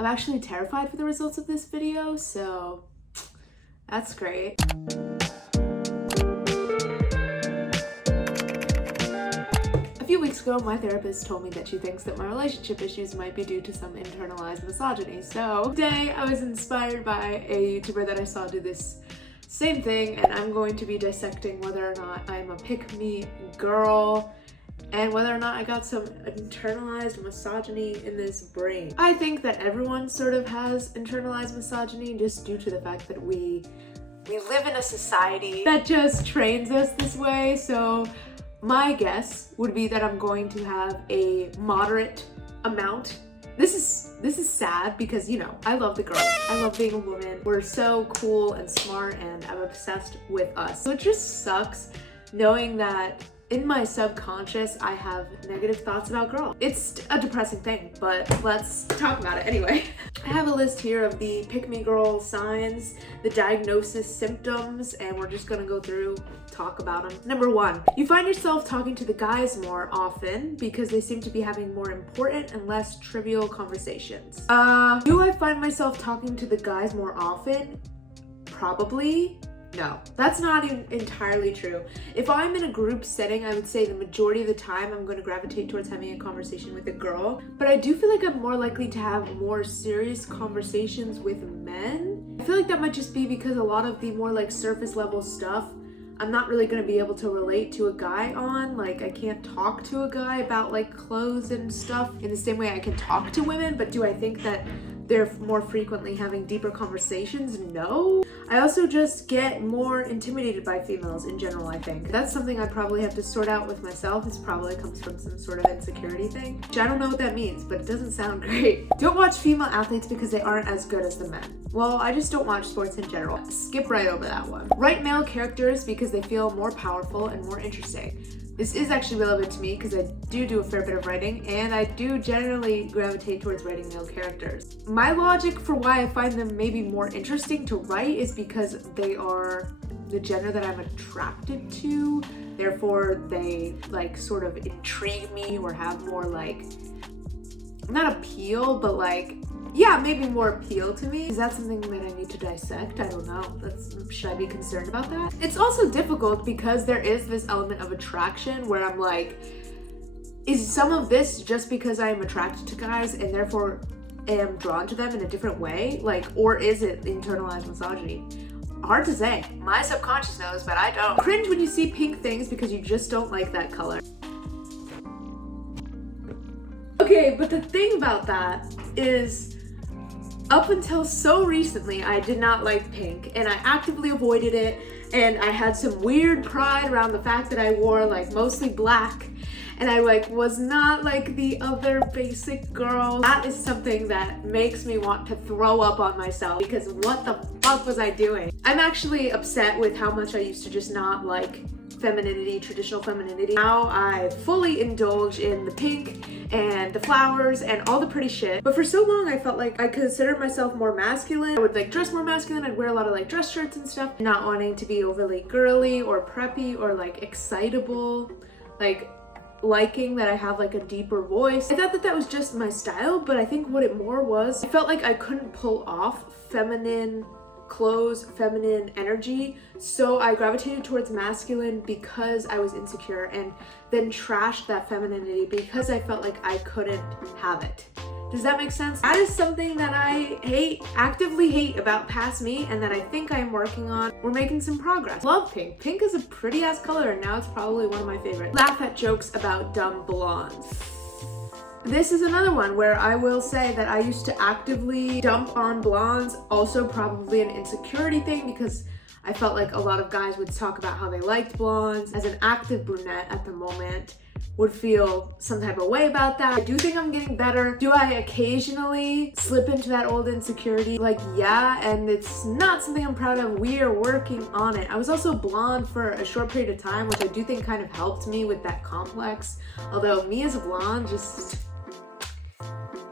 I'm actually terrified for the results of this video, so that's great. A few weeks ago, my therapist told me that she thinks that my relationship issues might be due to some internalized misogyny. So today I was inspired by a YouTuber that I saw do this same thing, and I'm going to be dissecting whether or not I'm a pick-me girl and whether or not I got some internalized misogyny in this brain. I think that everyone sort of has internalized misogyny just due to the fact that we live in a society that just trains us this way. So my guess would be that I'm going to have a moderate amount. This is sad because, you know, I love the girls. I love being a woman. We're so cool and smart and I'm obsessed with us. So it just sucks knowing that in my subconscious, I have negative thoughts about girls. It's a depressing thing, but let's talk about it anyway. I have a list here of the pick-me girl signs, the diagnosis, symptoms, and we're just gonna go through, talk about them. Number 1, you find yourself talking to the guys more often because they seem to be having more important and less trivial conversations. Do I find myself talking to the guys more often? Probably. No, that's not even entirely true. If I'm in a group setting, I would say the majority of the time I'm going to gravitate towards having a conversation with a girl, but I do feel like I'm more likely to have more serious conversations with men. I feel like that might just be because a lot of the more like surface level stuff I'm not really going to be able to relate to a guy on. Like, I can't talk to a guy about like clothes and stuff in the same way I can talk to women, but do I think that they're more frequently having deeper conversations? No. I also just get more intimidated by females in general, I think. That's something I probably have to sort out with myself. It probably comes from some sort of insecurity thing, which I don't know what that means, but it doesn't sound great. Don't watch female athletes because they aren't as good as the men. Well, I just don't watch sports in general. Skip right over that one. Write male characters because they feel more powerful and more interesting. This is actually relevant to me because I do a fair bit of writing, and I do generally gravitate towards writing male characters. My logic for why I find them maybe more interesting to write is because they are the gender that I'm attracted to. Therefore, they like sort of intrigue me or have more like, not appeal, but like, yeah, maybe more appeal to me. Is that something that I need to dissect? I don't know. Should I be concerned about that? It's also difficult because there is this element of attraction where I'm like, is some of this just because I am attracted to guys and therefore am drawn to them in a different way? Like, or is it internalized misogyny? Hard to say. My subconscious knows, but I don't. Cringe when you see pink things because you just don't like that color. Okay, but the thing about that is, up until so recently, I did not like pink, and I actively avoided it, and I had some weird pride around the fact that I wore like mostly black, and I like was not like the other basic girl. That is something that makes me want to throw up on myself because what the fuck was I doing? I'm actually upset with how much I used to just not like femininity, traditional femininity. Now I fully indulge in the pink and the flowers and all the pretty shit. But for so long I felt like I considered myself more masculine. I would like dress more masculine. I'd wear a lot of like dress shirts and stuff. Not wanting to be overly girly or preppy or like excitable. Like liking that I have like a deeper voice. I thought that that was just my style, but I think what it more was, I felt like I couldn't pull off feminine clothes, feminine energy, so I gravitated towards masculine because I was insecure, and then trashed that femininity because I felt like I couldn't have it. Does that make sense? That is something that I hate, actively hate about past me, and that I think I'm working on. We're making some progress. Love pink. Pink is a pretty ass color, and now it's probably one of my favorites. Laugh at jokes about dumb blondes. This is another one where I will say that I used to actively dump on blondes, also probably an insecurity thing because I felt like a lot of guys would talk about how they liked blondes. As an active brunette at the moment, would feel some type of way about that. I do think I'm getting better. Do I occasionally slip into that old insecurity? Like, yeah, and it's not something I'm proud of. We are working on it. I was also blonde for a short period of time, which I do think kind of helped me with that complex. Although me as a blonde, just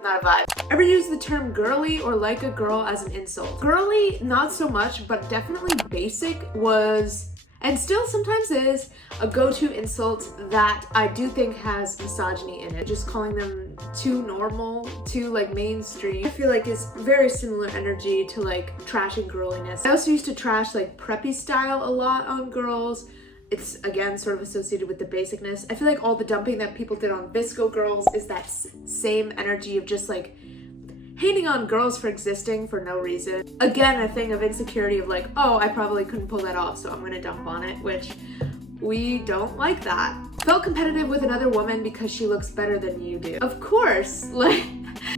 not a vibe. Ever use the term girly or like a girl as an insult? Girly, not so much, but definitely basic was, and still sometimes is, a go-to insult that I do think has misogyny in it. Just calling them too normal, too like mainstream. I feel like it's very similar energy to like trash and girliness. I also used to trash like preppy style a lot on girls. It's again sort of associated with the basicness. I feel like all the dumping that people did on Visco girls is that same energy of just like hating on girls for existing for no reason. Again, a thing of insecurity of like, oh, I probably couldn't pull that off, so I'm gonna dump on it, which we don't like that. Felt competitive with another woman because she looks better than you do. Of course, like,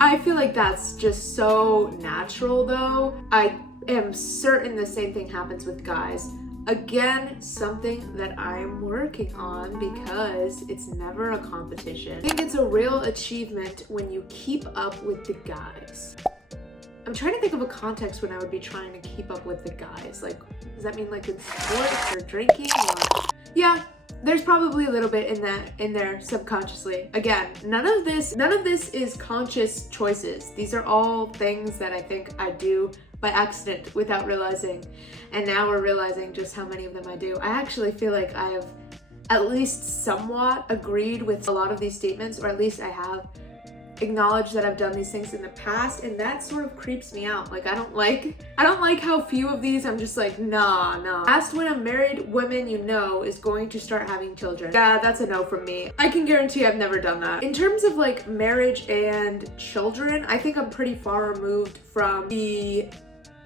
I feel like that's just so natural though. I am certain the same thing happens with guys. Again, something that I'm working on because it's never a competition. I think it's a real achievement when you keep up with the guys. I'm trying to think of a context when I would be trying to keep up with the guys. Like, does that mean like in sports or drinking or... Yeah, there's probably a little bit in there subconsciously. Again, none of this is conscious choices. These are all things that I think I do by accident without realizing. And now we're realizing just how many of them I do. I actually feel like I have at least somewhat agreed with a lot of these statements, or at least I have acknowledged that I've done these things in the past, and that sort of creeps me out. Like, I don't like how few of these I'm just like, nah. Asked when a married woman you know is going to start having children. Yeah, that's a no from me. I can guarantee I've never done that. In terms of like marriage and children, I think I'm pretty far removed from the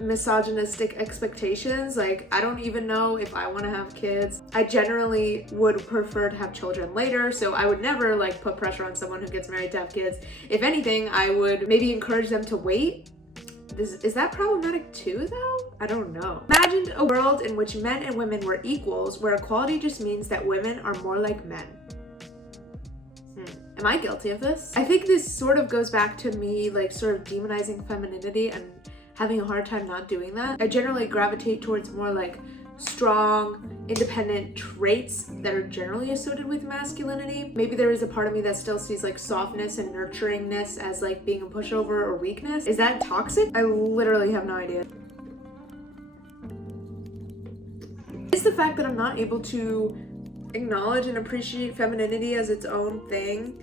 misogynistic expectations. Like, I don't even know if I want to have kids. I generally would prefer to have children later, so I would never like put pressure on someone who gets married to have kids. If anything, I would maybe encourage them to wait. Is that problematic too though? I don't know. Imagined a world in which men and women were equals, where equality just means that women are more like men. Am I guilty of this? I think this sort of goes back to me like sort of demonizing femininity and having a hard time not doing that. I generally gravitate towards more like strong, independent traits that are generally associated with masculinity. Maybe there is a part of me that still sees like softness and nurturingness as like being a pushover or weakness. Is that toxic? I literally have no idea. It's the fact that I'm not able to acknowledge and appreciate femininity as its own thing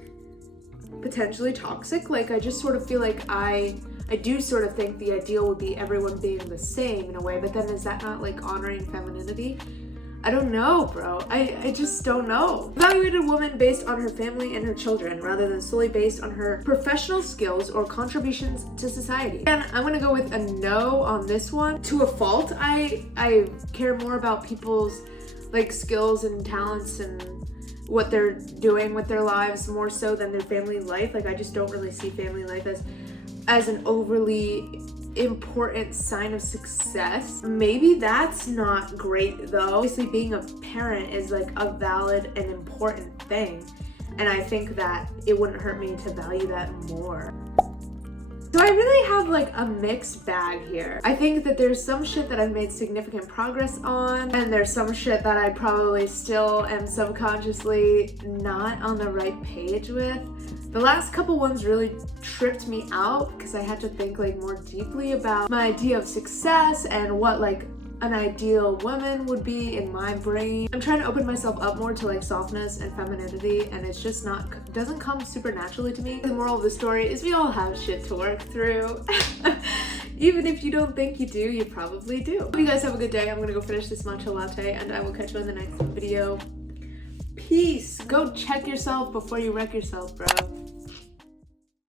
potentially toxic. Like, I just sort of feel like I do sort of think the ideal would be everyone being the same in a way, but then is that not like honoring femininity? I don't know, bro. I just don't know. Evaluated a woman based on her family and her children rather than solely based on her professional skills or contributions to society. And I'm gonna go with a no on this one. To a fault, I care more about people's like skills and talents and what they're doing with their lives more so than their family life. Like, I just don't really see family life as an overly important sign of success. Maybe that's not great though. Obviously being a parent is like a valid and important thing, and I think that it wouldn't hurt me to value that more. So I really have like a mixed bag here. I think that there's some shit that I've made significant progress on, and there's some shit that I probably still am subconsciously not on the right page with. The last couple ones really tripped me out because I had to think like more deeply about my idea of success and what like an ideal woman would be in my brain. I'm trying to open myself up more to like softness and femininity, and it's just doesn't come super naturally to me. The moral of the story is we all have shit to work through. Even if you don't think you do, you probably do. Hope you guys have a good day. I'm gonna go finish this matcha latte and I will catch you in the next video. Peace. Go check yourself before you wreck yourself, bro.